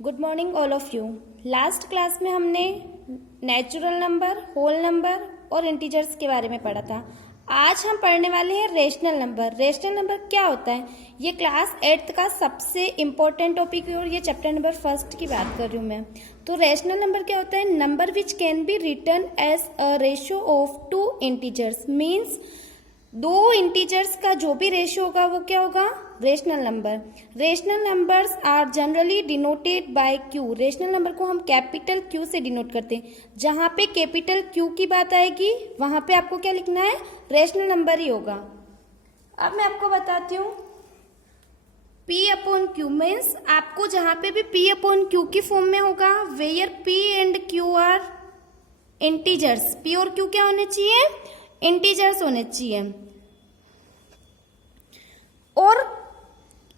Good morning all of you. Last class में हमने natural number, whole number और integers के बारे में पढ़ा था। आज हम पढ़ने वाले हैं रेशनल नंबर। रेशनल नंबर क्या होता है? ये क्लास 8th का सबसे इम्पोर्टेंट टॉपिक है और ये चैप्टर नंबर 1 की बात कर रही हूँ मैं। तो रेशनल नंबर क्या होता है? Number which can be written as a ratio of two integers. Means दो इंटीजर्स का जो भी रेशियो होगा वो क्या होगा? Rational number. Rational numbers are generally denoted by Q. Rational number को हम कैपिटल क्यू से डिनोट करते हैं। जहां पे कैपिटल क्यू की बात आएगी वहां पे आपको क्या लिखना है? रेशनल नंबर ही होगा। अब मैं आपको बताती हूँ P अपॉन क्यू मीन्स आपको जहां पे भी P अपॉन क्यू की फॉर्म में होगा where P and Q are integers. P और Q क्या होने चाहिए? इंटीजर्स होने चाहिए। और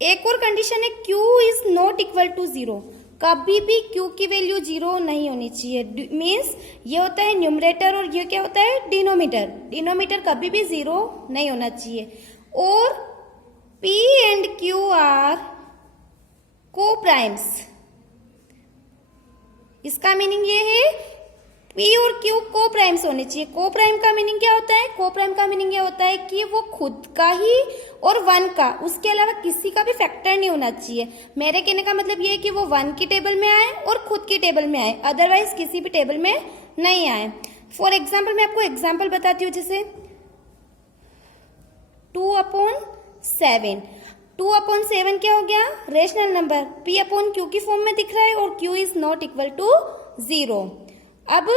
एक और कंडीशन है Q is not equal to 0। कभी भी Q की वैल्यू 0 नहीं होनी चाहिए। मीन्स ये होता है न्यूमरेटर और ये क्या होता है? डिनोमीटर। डिनोमीटर कभी भी 0 नहीं होना चाहिए। और P एंड Q आर को प्राइम्स। इसका मीनिंग ये है P और Q को प्राइम्स होने चाहिए। को प्राइम का मीनिंग क्या होता है? को प्राइम का मीनिंग ये होता है कि वो खुद का ही और 1 का, उसके अलावा किसी का भी फैक्टर नहीं होना चाहिए। मेरे कहने का मतलब ये है कि वो 1 की टेबल में आए और खुद की टेबल में आए, अदरवाइज किसी भी टेबल में नहीं आए। फॉर एग्जाम्पल मैं आपको एग्जाम्पल बताती हूँ, जैसे 2/7। 2/7 क्या हो गया? Rational number. P upon Q की फॉर्म में दिख रहा है और Q is not equal to 0। अब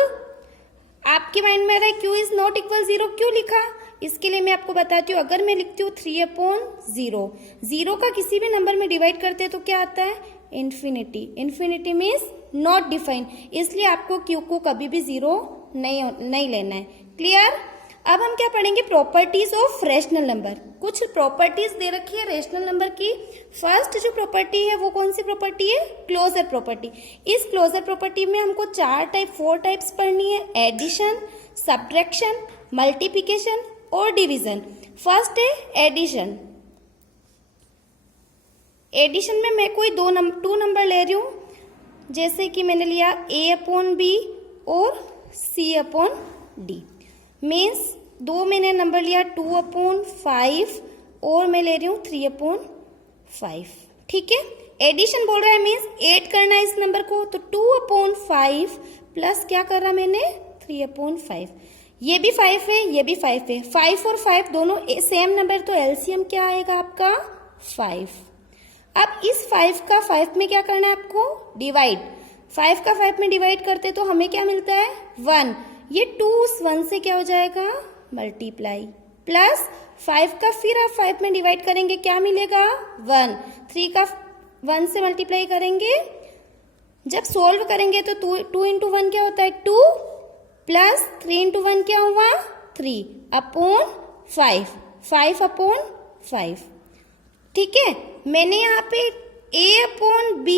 आपके माइंड में आ रहा है Q इज नॉट इक्वल 0 क्यों लिखा? इसके लिए मैं आपको बताती हूँ। अगर मैं लिखती हूँ 3/0, 0 का किसी भी नंबर में डिवाइड करते हैं तो क्या आता है? Infinity. Infinity means not defined, इसलिए आपको Q को कभी भी 0 नहीं लेना है। क्लियर? अब हम क्या पढ़ेंगे? Properties of rational number. कुछ प्रॉपर्टीज दे रखी है रेशनल नंबर की। फर्स्ट जो प्रॉपर्टी है वो कौन सी प्रॉपर्टी है? Closure property. इस क्लोजर प्रॉपर्टी में हमको 4 टाइप्स पढ़नी है: एडिशन, सब्ट्रैक्शन, मल्टीप्लिकेशन और डिवीजन। फर्स्ट है एडिशन। एडिशन में मैं कोई 2 नंबर ले रही हूं, जैसे कि मैंने लिया A/B और C/D। मीन्स 2 मैंने नंबर लिया 2/5 और मैं ले रही हूँ 3/5। ठीक है? एडिशन बोल रहा है मीन्स ऐड करना है इस नंबर को, तो 2/5 प्लस क्या कर रहा मैंने? 3/5। ये भी 5 है, ये भी 5 है। 5 और 5 दोनों सेम नंबर, तो एलसीएम क्या आएगा आपका? 5। अब इस 5 का 5 में क्या करना है आपको? डिवाइड। 5 का 5 में डिवाइड करते तो हमें क्या मिलता है? 1। ये 2 उस 1 से क्या हो जाएगा? मल्टीप्लाई। प्लस 5 का फिर आप 5 में डिवाइड करेंगे, क्या मिलेगा? 1। 3 का 1 से मल्टीप्लाई करेंगे, जब सोल्व करेंगे तो 2 इंटू 1 क्या होता है? 2 प्लस 3 इंटू 1 क्या हुआ? 3/5। 5/5। ठीक है? मैंने यहाँ पे A/B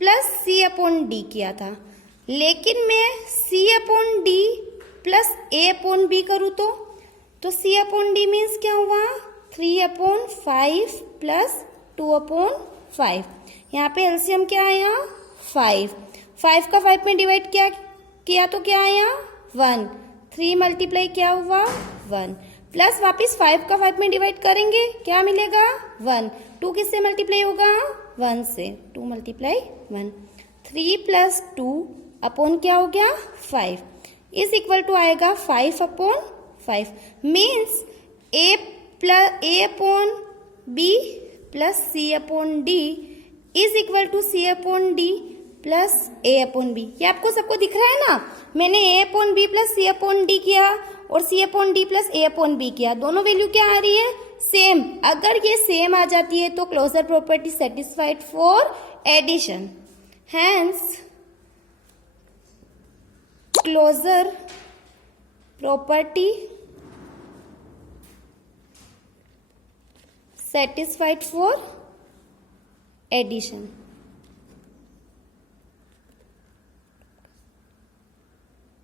प्लस C/D किया था, लेकिन मैं C/D प्लस A/B करूँ तो C/D मीन्स क्या हुआ? 3/5 प्लस 2/5। यहाँ पे एलसीएम क्या आया? 5। 5 का 5 में डिवाइड किया तो क्या आया? 1। 3 मल्टीप्लाई क्या हुआ? 1। प्लस वापिस 5 का 5 में डिवाइड करेंगे, क्या मिलेगा? 1। 2 किससे मल्टीप्लाई होगा? 1 से। 2 मल्टीप्लाई 1। 3 प्लस 2 अपॉन क्या हो गया? 5 इज इक्वल टू आएगा 5/5। Means A/B plus C/D is equal to C/D plus A/B। ये आपको सबको दिख रहा है ना? मैंने A/B प्लस C/D किया और C/D प्लस A/B किया, दोनों वैल्यू क्या आ रही है? सेम। अगर ये सेम आ जाती है तो closure property satisfied for addition. Hence closure property satisfied for addition.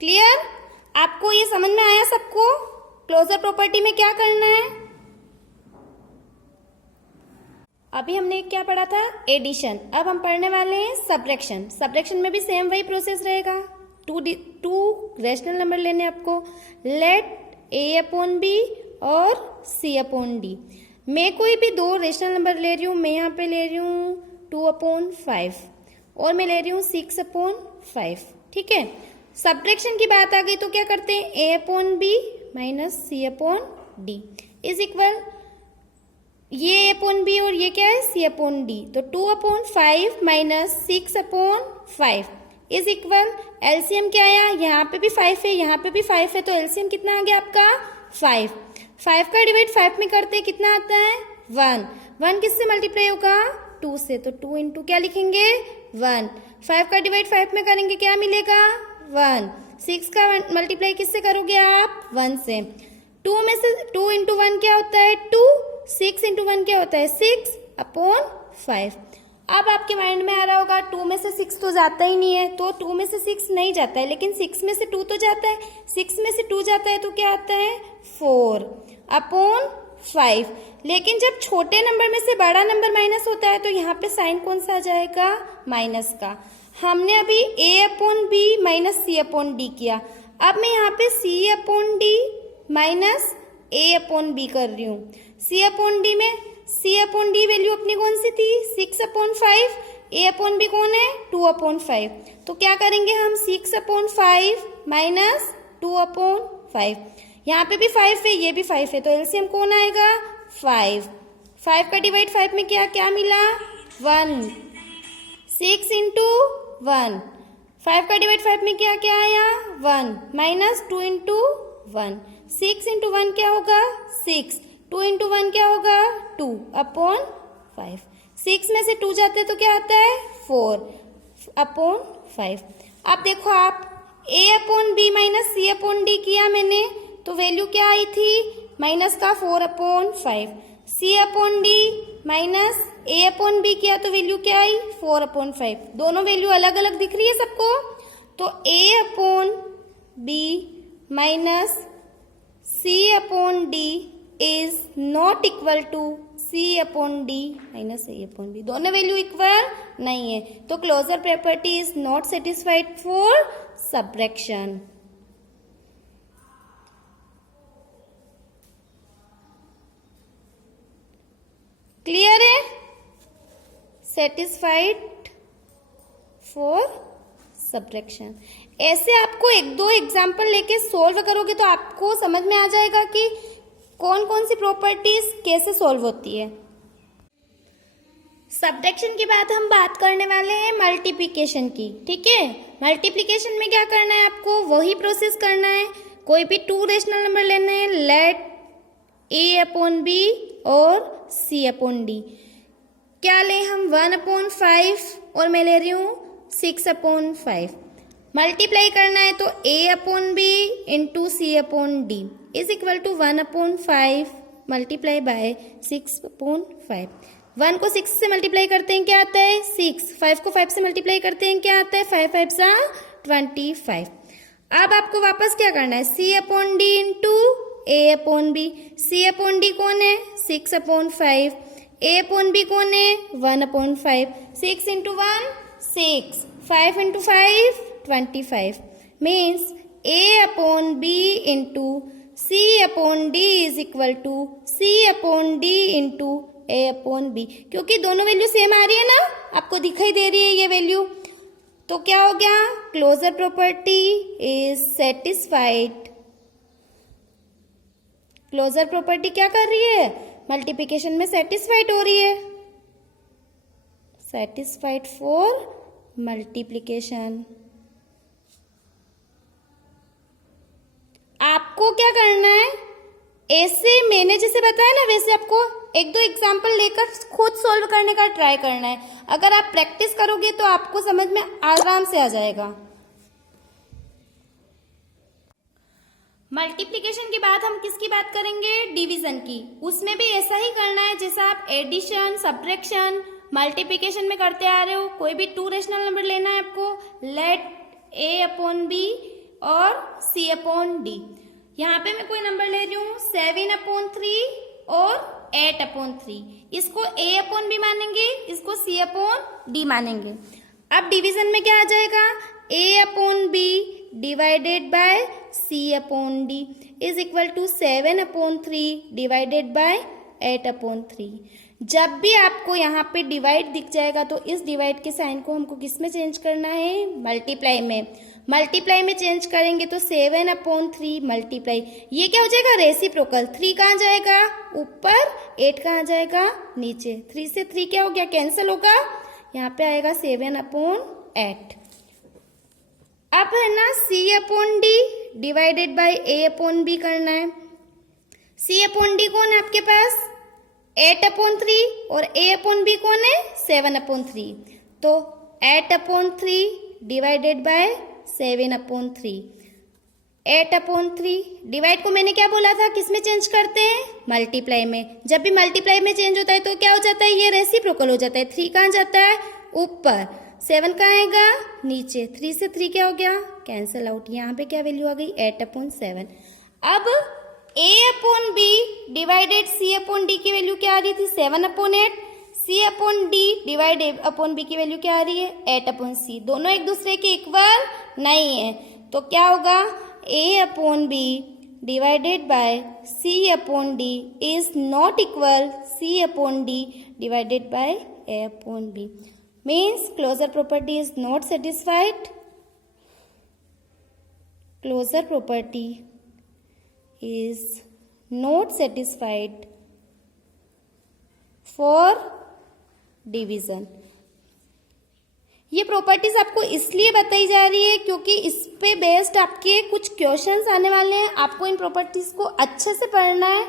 Clear? आपको ये समझ में आया सबको? क्लोजर प्रॉपर्टी में क्या करना है? अभी हमने क्या पढ़ा था, एडिशन। अब हम पढ़ने वाले हैं सब्ट्रैक्शन। सब्ट्रैक्शन में भी सेम वही प्रोसेस रहेगा। टू रैशनल नंबर लेने आपको, लेट ए अपॉन बी और सी अपॉन डी। मैं कोई भी दो रैशनल नंबर ले रही हूँ। मैं यहाँ पे ले रही हूँ 2/5 और मैं ले रही हूँ 6/5। ठीक है, सब्ट्रैक्शन की बात आ गई तो क्या करते हैं, A upon B minus C upon D is equal, ये ए अपॉन बी और ये क्या है, सी अपॉन डी। तो 2/5 माइनस 6/5 इज इक्वल, एलसीएम क्या आया, यहाँ पे भी 5 है, यहाँ पे भी 5 है, तो एलसीएम कितना आ गया आपका 5। 5 का डिवाइड 5 में करते हैं, कितना आता है 1। 1 किससे मल्टीप्लाई होगा, 2 से, तो 2 इंटू क्या लिखेंगे 1। 5 का डिवाइड 5 में करेंगे, क्या मिलेगा 1। 6 का मल्टीप्लाई किससे करोगे आप, 1 से। 2 में से 2 इंटू 1 क्या होता है 2, 6 इंटू 1 क्या होता है 6/5। अब आपके माइंड में आ रहा होगा 2 में से 6 तो जाता ही नहीं है, तो 2 में से 6 नहीं जाता है, लेकिन 6 में से 2 तो जाता है। 6 में से 2 जाता है तो क्या आता है 4/5। लेकिन जब छोटे नंबर में से बड़ा नंबर माइनस होता है तो यहाँ पे साइन कौन सा आ जाएगा, माइनस का। हमने अभी ए upon B minus C upon D किया। अब मैं यहाँ पे सी upon D minus A upon B कर रही हूँ। सी अपॉन डी में सी अपॉन डी वैल्यू अपनी कौन सी थी 6/5, ए अपॉन बी कौन है 2/5। तो क्या करेंगे हम 6/5 माइनस 2/5। यहाँ पे भी 5 है, ये भी 5 है, तो एलसीएम कौन आएगा 5। 5 का डिवाइड 5 में क्या क्या मिला 1। 6 इंटू 1, 5 का डिवाइड 5 में क्या क्या आया 1 माइनस 2 इंटू 1। 6 इंटू 1 क्या होगा 6, 2 इंटू 1 क्या होगा 2/5। 6 में से 2 जाते हैं तो क्या आता है 4/5। अब देखो आप a upon B minus C upon D किया मैंने, तो वैल्यू क्या आई थी माइनस का 4/5। सी upon D minus A upon B किया तो वैल्यू क्या आई 4/5। दोनों वैल्यू अलग अलग दिख रही है सबको, तो a upon B minus C upon D is not equal to C upon D minus A upon B. दोनों वैल्यू इक्वल नहीं है, तो closure property is not satisfied for subtraction. Clear है, सेटिस्फाइड फॉर सब्ट्रैक्शन। ऐसे आपको एक दो example लेके सोल्व करोगे तो आपको समझ में आ जाएगा कि कौन कौन सी प्रॉपर्टीज कैसे सोल्व होती है। सब्ट्रैक्शन के बाद हम बात करने वाले हैं मल्टीप्लिकेशन की। ठीक है, मल्टीप्लिकेशन में क्या करना है, आपको वही प्रोसेस करना है। कोई भी टू रेशनल नंबर लेना है, लेट ए अपॉन बी और सी अपॉन डी। क्या ले हम 1/5 और मैं ले रही हूँ 6/5। मल्टीप्लाई करना है तो a upon B into C upon D is equal to 1/5 multiply by 6/5। 1 को 6 से मल्टीप्लाई करते हैं क्या आता है 6। 5 को 5 से मल्टीप्लाई करते हैं क्या आता है 5 5 25। अब आपको वापस क्या करना है सी अपॉन डी इंटू ए अपॉन बी। सी अपॉन डी कौन है 6/5, ए अपॉन बी कौन है 1/5। 6 into 1 6, 5 into 5 25 means a upon b into c upon d is equal to c upon d into a upon b। क्योंकि दोनों वैल्यू सेम आ रही है ना, आपको दिखाई दे रही है ये वैल्यू, तो क्या हो गया closure property is satisfied. Closure property क्या कर रही है मल्टीप्लिकेशन में सेटिस्फाइड हो रही है, सेटिस्फाइड फॉर मल्टीप्लिकेशन। आपको क्या करना है, ऐसे मैंने जैसे बताया ना वैसे आपको एक दो एग्जाम्पल लेकर खुद सॉल्व करने का ट्राई करना है। अगर आप प्रैक्टिस करोगे तो आपको समझ में आराम से आ जाएगा। मल्टीप्लिकेशन के बाद हम किसकी बात करेंगे, डिवीजन की। उसमें भी ऐसा ही करना है जैसा आप एडिशन सब्ट्रैक्शन मल्टीप्लिकेशन में करते आ रहे हो। कोई भी टू रेशनल नंबर लेना है आपको, लेट ए अपॉन बी और सी अपॉन डी। यहाँ पे मैं कोई नंबर ले रही हूँ 7/3 और 8/3। इसको A/B मानेंगे, इसको C/D मानेंगे। अब डिवीजन में क्या आ जाएगा, A/B divided by C/D is equal to 7/3 divided by 8/3। जब भी आपको यहाँ पे डिवाइड दिख जाएगा तो इस डिवाइड के साइन को हमको किस में चेंज करना है, मल्टीप्लाई में। मल्टीप्लाई में चेंज करेंगे तो 7/3 मल्टीप्लाई, ये क्या हो जाएगा, रेसिप्रोकल। 3 कहाँ जाएगा, ऊपर, 8 कहाँ जाएगा, नीचे। 3 से 3 क्या हो गया, कैंसिल होगा, यहाँ पे आएगा 7/8। अब है ना C/D डिवाइडेड बाय A/B करना है। C/D कौन है आपके पास, 8/3 और A/B कौन है, 7/3। तो 8/3 डिवाइडेड बाय 7/3। 8/3 डिवाइड को मैंने क्या बोला था, किस में चेंज करते हैं, मल्टीप्लाई में। जब भी मल्टीप्लाई में चेंज होता है तो क्या हो जाता है, ये रेसिप्रोकल हो जाता है। 3 कहाँ जाता है, ऊपर, 7 कहाँ आएगा, नीचे। 3 से 3 क्या हो गया, कैंसिल आउट। यहाँ पे क्या वैल्यू आ गई, 8/7। अब A/B डिवाइडेड C/D की वैल्यू क्या आ रही थी, 7/8। C/D डिवाइड A/B की वैल्यू क्या आ रही है, 8/C। दोनों एक दूसरे के इक्वल नहीं है, तो क्या होगा, A/B divided by C/D is not equal C/D divided by A/B। Means closure property is not satisfied. Closure property is not satisfied for division। ये प्रॉपर्टीज आपको इसलिए बताई जा रही है क्योंकि इस पे बेस्ड आपके कुछ क्वेश्चंस आने वाले हैं। आपको इन प्रॉपर्टीज को अच्छे से पढ़ना है।